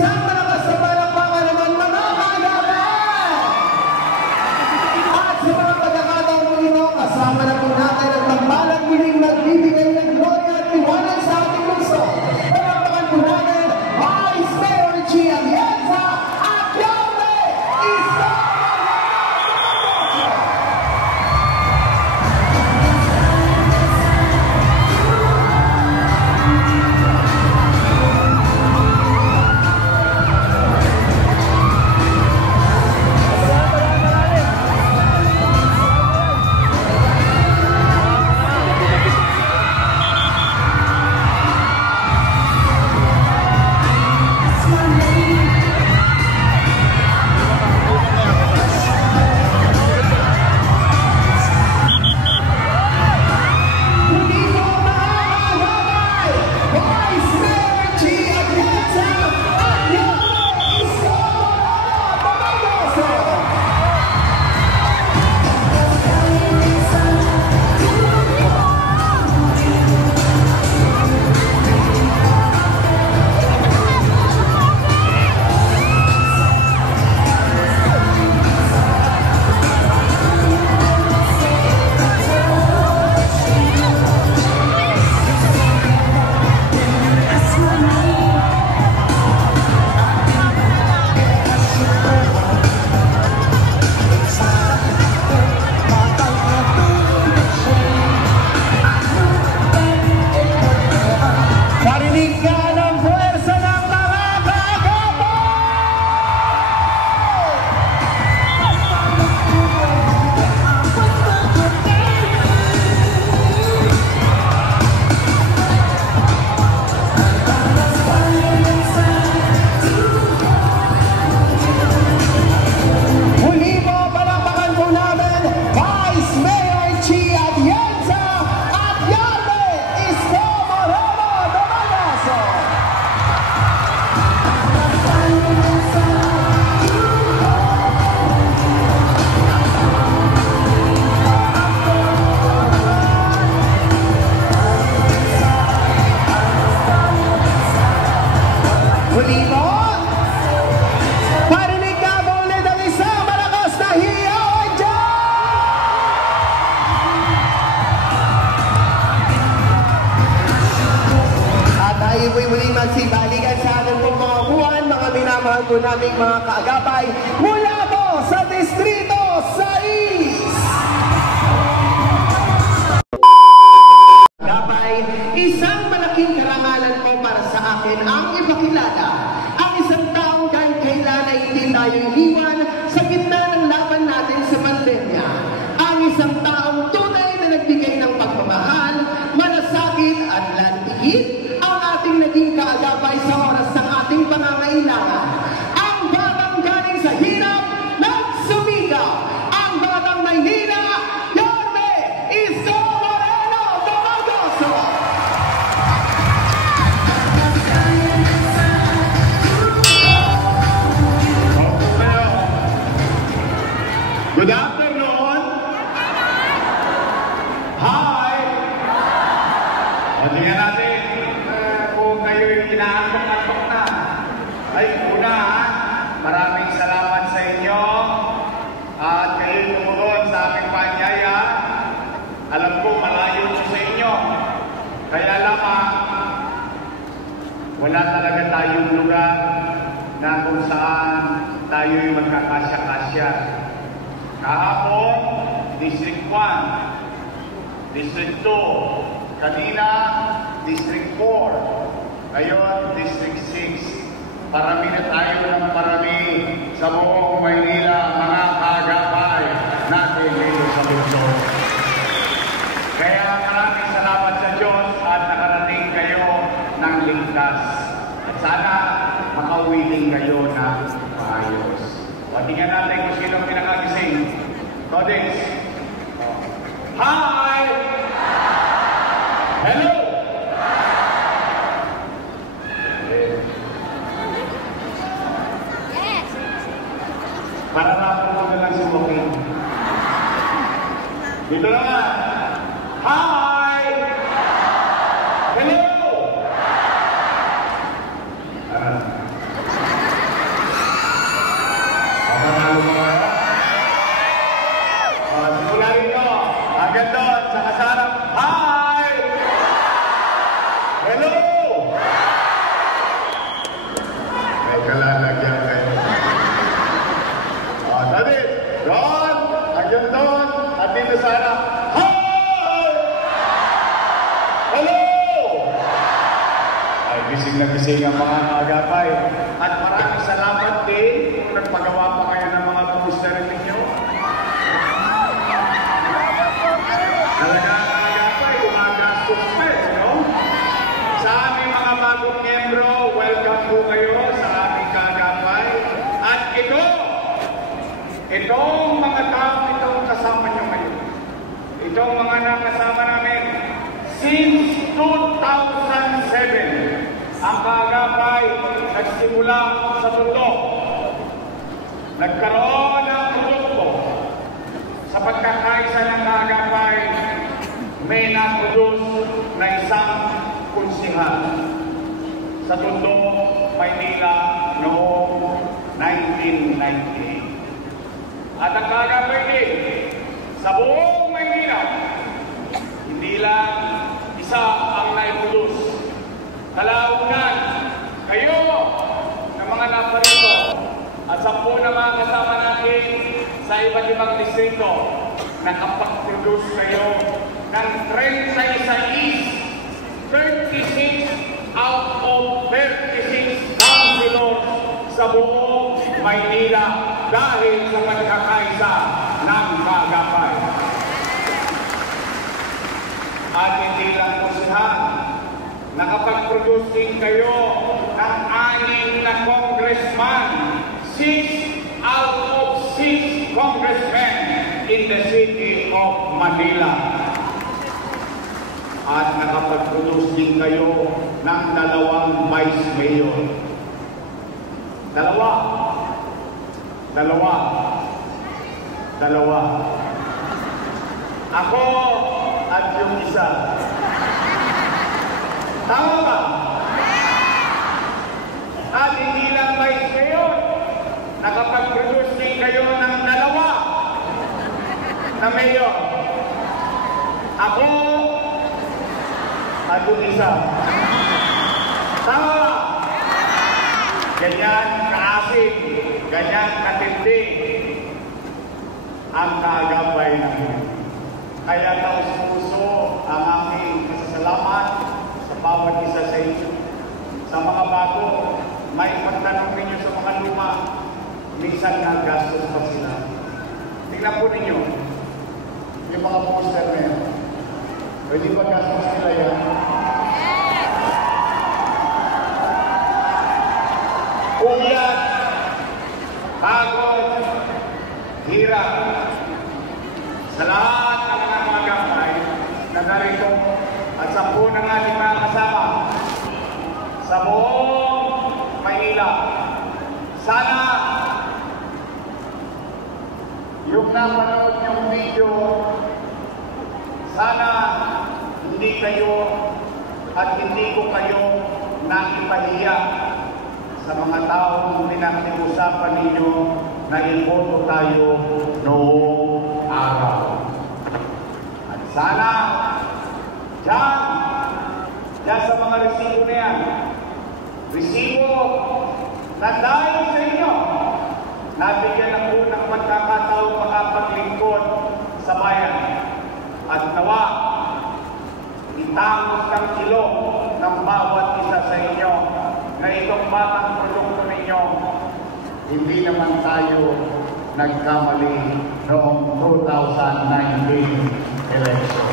isang malakas na palakpakan naman mga kagapan! At sa mga pagkakataon po ito, kasama na po natin ang tambalang muling magbibigay ng gloria at liwanag sa ating puso. Palakpakan po natin, Vice Mayor Chi Atienza at Yorme Isko! Magsibalikan sa atin pong mga buwan, mga minamahal po naming mga kaagapay mula po sa Distrito 6. Agapay, isang malaking karangalan po para sa akin ang ipakilala ang isang taong kahit kailan ay hindi tayo iniwan sa gitna ng laban natin sa pandemya. Ang isang taong tunay na nagbigay ng pagmamahal, malasakit at lantigit naging kaagapay sa oras ng ating pangangailangan. Ang batang galing sa hirap, nagsumigaw. Ang batang Maynila, Yorme Isko Moreno Domagoso. Good afternoon. Hi. O, tingnan natin. Inaantok-antok na. Ay, una, maraming salamat sa inyo at kayo tumugon sa aming panyaya. Alam ko, malayo ko sa inyo. Kaya lamang, wala talaga tayong lugar na kung saan tayo'y magkakasya-kasya. Kahapon, District 1, District 2, kanina, District 4, ngayon, District 6, parami na tayo ng parami sa buong Maynila, mga kaagapay natin dito sa Luzon. Kaya maraming salamat sa Diyos at nakarating kayo ng ligtas. At sana makauwi din kayo na maayos. O, tingnan natin kung sino pinakagising. Codex. Hi! Hello! Para natin mo na lang si Joaquin. Dito naman. Hi! Hello! magkalalagyan kayo. Dali, doon, hanggang doon, at dito sana. Hi! Hello! Ay, gising ang mga agapay. At maraming salamat din kung nagpagawa pa kayo ng mga poster ninyo. Talaga ang agapay, gumagastos pa no? Sa aming mga bagong membro, welcome po kayo sa aming kagapay. At itong mga tao itong kasama nyo ngayon, itong mga nakasama namin since 2007, ang kagapay nagsimula sa mundo. Nagkaroon ng produkto sa pagkakaisa ng kagapay, may naproduce na isang konsihal sa Tondo, Maynila noong 1998. At ang kagapay din sa buong Maynila, hindi lang isa ang naiproduce. Kalaunan, kayo ng mga naparito at 10 na mga kasama natin sa iba't ibang distrito, nakapag-produce kayo ng 36 out of 36 councilors sa buong Maynila dahil sa pagkakaisa ng kagapay. At hindi lang po siya, nakapag-produce din kayo ng 6 na congressman, 6 out of 6 congressmen in the city of Manila. At nakapag-produce din kayo ng 2 vice mayor. Dalawa. Ako at yung isa. Tama ba? At hindi lang vice mayor, nakapag-produce din kayo ng 2 na mayor. Ako at yung isa. Tama ba? Ganyan kaasig, ganyan katindi ang kagapay namin. Kaya taos-puso ang aming pasasalamat sa bawat isa sa inyo. Sa mga bago, may pagtanong ninyo sa mga luma, minsan nagastos pa sila. Tingnan po ninyo, yung mga poster na yan. Pwede ba gastos nila yan? Umiyak, pagod, hirap. Sa lahat ng mga kagapay na narito at 10 ng ating mga kasama sa buong Maynila, sana yung napanood niyong video, sana hindi kayo at hindi ko kayo nakipahiya sa mga taong pinag-usapan ninyo na iboto tayo noong araw. At sana, dyan sa mga resibo na yan, resibo na dahil sa inyo, nabigyan ng unang pagkakataon makapaglingkod sa bayan. At nawa, itangos ng ilong ng bawat isa sa inyo na itong batang produkto ninyo, hindi naman tayo nagkamali noong 2019 election.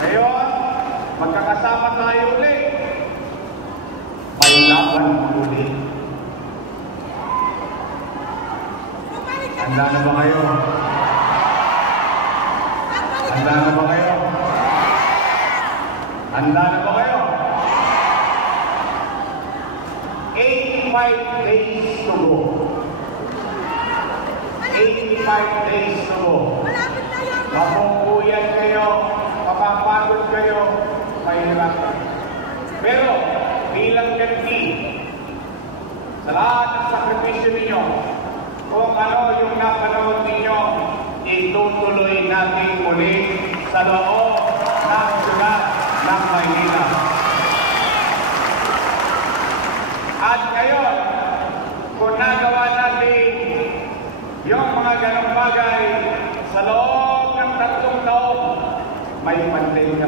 Ngayon, magkakasama tayo ulit. May laban ulit. Handa na ba kayo? Handa na ba kayo? Handa na ba kayo? 85 days to go. 85 days to go. Mapupuyan kayo, mapapagod kayo, mahirap. Pero bilang ganti, sa lahat ng sakripisyo ninyo, kung ano yung napanood ninyo, itutuloy natin muli sa loob ng syudad ng Maynila.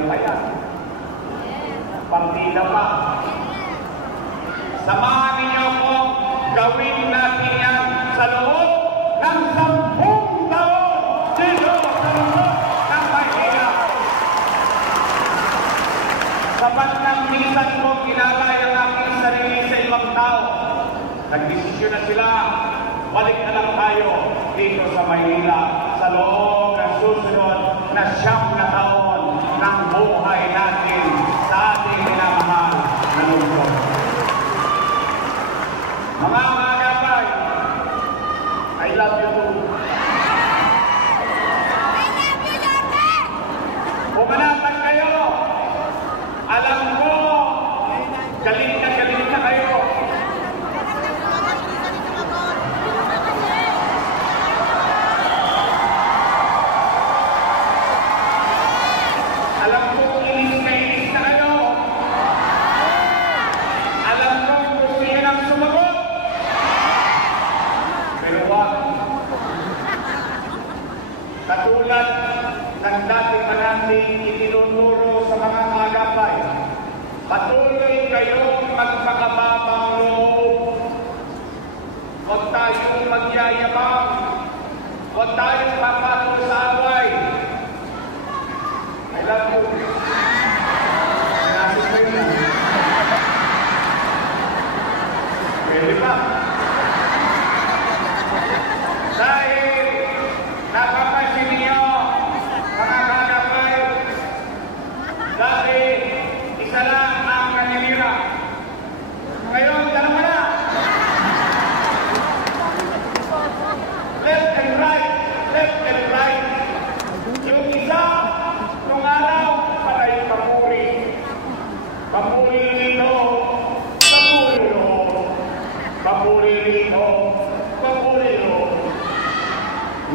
pa yan. Partida pa. Samahan ninyo ko, gawin natin yan sa loob ng 10 taon dito sa loob ng Maynila. Sapat ng minsan ko kinalay ang aking sarili sa ibang tao. Nagdesisyon na sila, balik na lang tayo dito sa Maynila sa loob ng susunod na 9 na taon ng buhay natin sa ating minamahal na lungsod. Mga agapay, I love you too. Pumanapan kayo. Alam ko, galit na kayo. Alam ko, inis na kayo. Alam ko, gusto nyo nang sumagot. Pero wag. Katulad ng dati pa natin itinuturo sa mga agapay, patuloy kayong magpakababang loob. Huwag tayong magyayabang. Huwag tayong papatol sa away. I love you. Nasa kayo na. Pwede ba? Dahil napapansin niyo, mga agapay, dahil isa lang ang naninira. Ngayon, dalawa na. Left and right. Yung isa, nung araw, pala'y papuri. Papuri rito.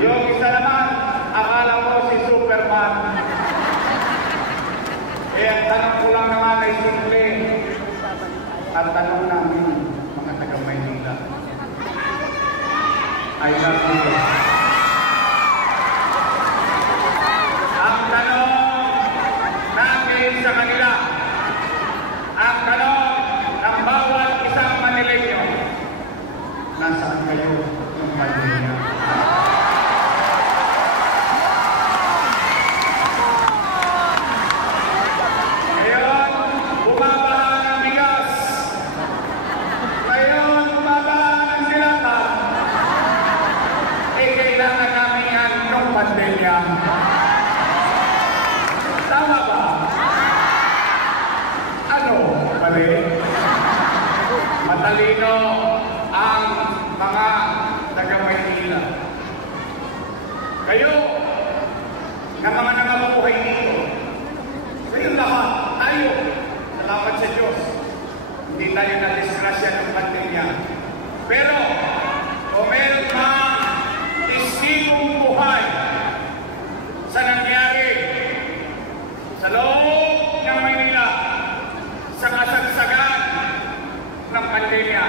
Yung isa naman, akala mo si Superman. Ang tanong ko lang naman ay simple. Ang tanong namin, mga taga-Maynila, I love you. Ang tanong namin sa kanila, ang tanong ng bawat isang Manileño, nasaan kayo ng Maynila? Tama ba? Ano? Mali? Matalino ang mga taga-Maynila. Kayo, na mga nangabuhay dito, kayong lahat, tayo, salamat sa Diyos. Hindi tayo na-disgrasya ng pandemya. Pero, kung meron mang testigong buhay sa nangyari sa loob ng Maynila sa kasagsagan ng pandemya,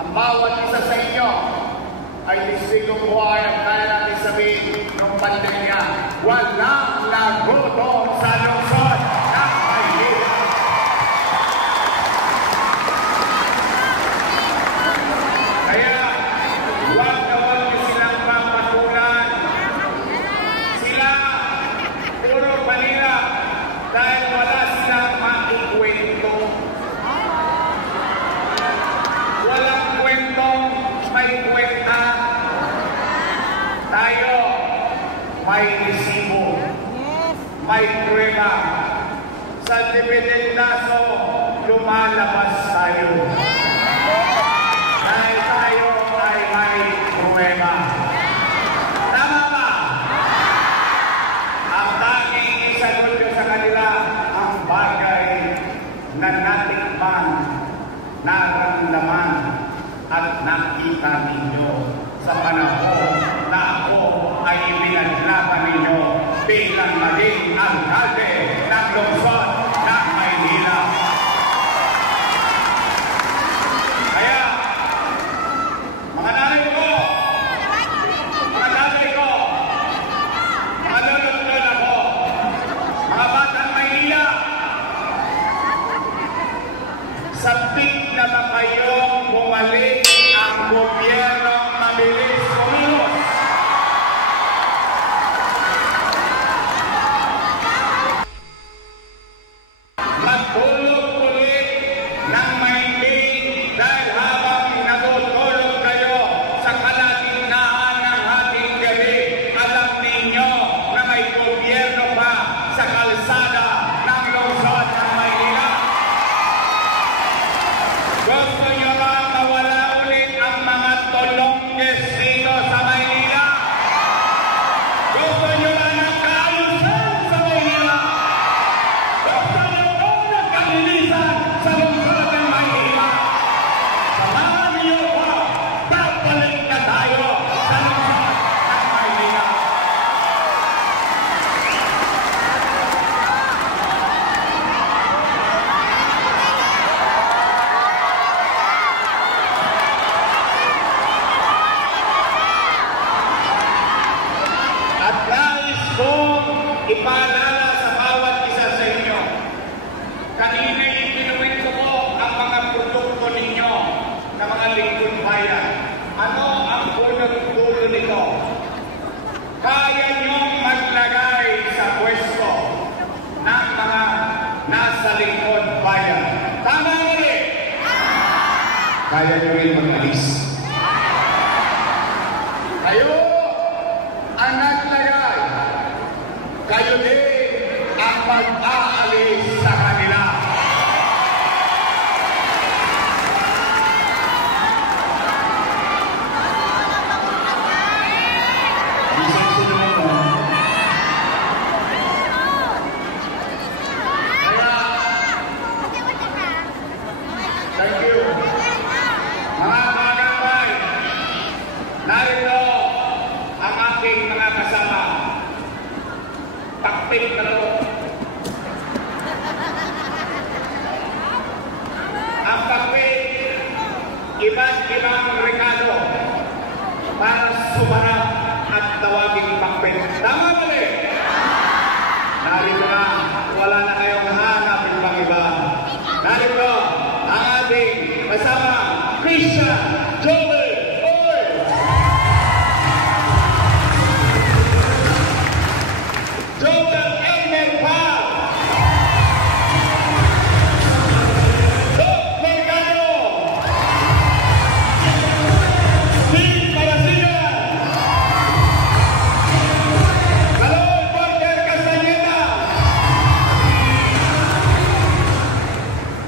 ang bawat isa sa inyo ay testigong buhay at kaya natin sabihin ng pandemya, walang nagutom sa lungsod ng Maynila. Kaya, huwag na huwag niyo silang papatulan. Sila, puro Manila, dahil wala silang makikwento. Walang kwentong may kwenta. Tayo, may resibo, may prueba. Sa dividendaso, lumalabas tayo. Dahil tayo ay may prueba. Tama ba? Ang tanging isagot nyo sa kanila ang bagay na natikman, naramdaman, at nakita ninyo sa panahon na ako ay pinaglaban ninyo bilang maging alkalde ng lungsod ng Maynila. Kaya, mga nanay ko, mga tatay ko, mga lolo-lola ko, mga batang Maynila, Sabik na ba kayong bumalik ang gobyernong mabilis kumilos? Magtulog ulit ng mahimbing dahil habang natutulog kayo sa kalagitnaan ng hating gabi, alam ninyo na may gobyerno pa sa kalsada ng lungsod ng Maynila. Gusto nyo ba mawala ulit ang mga tolongges dito sa Maynila? Gusto nyo ba ng kaayusan sa Maynila? Gusto nyo ba ng kalinisan sa lungsod ng Maynila? Samahan niyo ba? Babalik na tayo sa lungsod ng Maynila. At nais kong ipaalala sa bawat isa sa inyo. Kanina ikinuwento ko ang mga produkto ninyo na mga lingkod bayan. Ano ang punot-dulo nito? Kaya nyong maglagay sa pwesto ng mga nasa lingkod bayan. Tama ulit! Kaya nyo rin mag-alis. Kayo ang naglagay. Kayo din ang mag-aalis sa kanila. Isang sunod mo. Kaya, thank you. Mga kaagapay, narito ang aking mga kasama. Takpit na to. Ang takpit, iba't ibang rekado para sumarap at tawaging takpit. Tama ba rin? Narito na, wala na kayong hanapin pang iba. Narito ang ating kasama, Christian Joel Oy! Joel Edmond Pal! Doc Mercado! Steve Palasinan! Carol Porter Castañeda!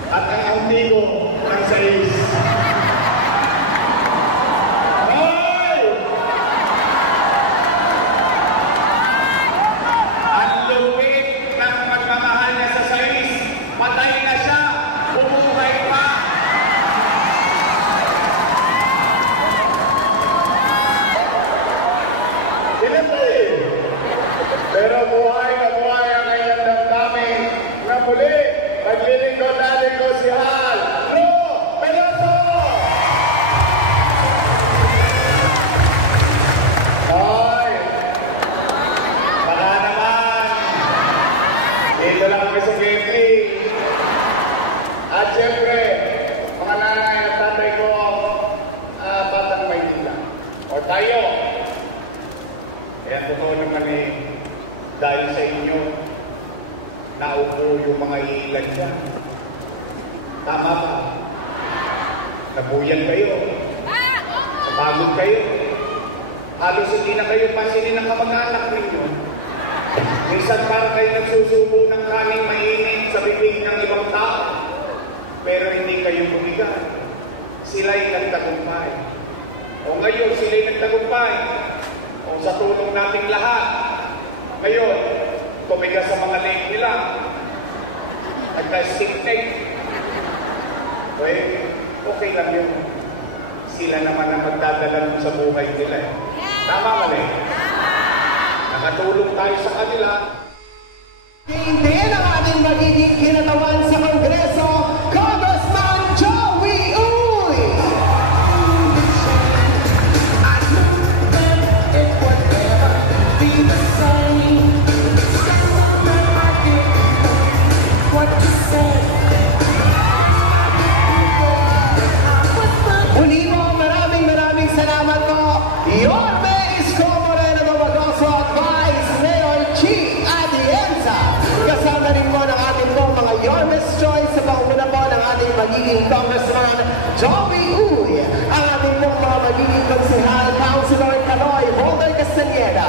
At ang amigo ng sais. Hoy! Ang lupit ng magmamahal niya sa sais. Patay na siya. Bumuhay pa. Pinatay. Pero buhay na buhay ang kanyang damdamin na muli maglilingkod natin ko si Hal. No! Peloso! Hoy! Baka naman. Dito lang kami sa Gately. At syempre, mga nanay at tatay ko, Batang Maynila. O tayo. Kaya totoo naman dahil sa inyo, naupo yung mga ilan dyan. Tama ba? Nabuyan kayo. Napagod kayo. Halos hindi na kayo pansinin ng kamag-anak ninyo. Minsan para kayo nagsusubo ng kaning mainit sa bibig ng ibang tao. Pero hindi kayo bumigay. Sila'y nagtagumpay. O ngayon, sila'y nagtagumpay. O sa tulong nating lahat. Ngayon, tumigas sa mga leg nila. Nagka-stick-neck. Okay lang yun. Sila naman ang magdadala sa buhay nila. Tama mali? Nakatulong tayo sa kanila. Hintayin ang ating magiging kinatawan sa Kongreso, Congressman Joey Uy! I know that it would never be the same. What you say? magiging Congressman Joey Uy, ang ating pong mga magiging konsehal, Councilor Canoy Walter Castaneda,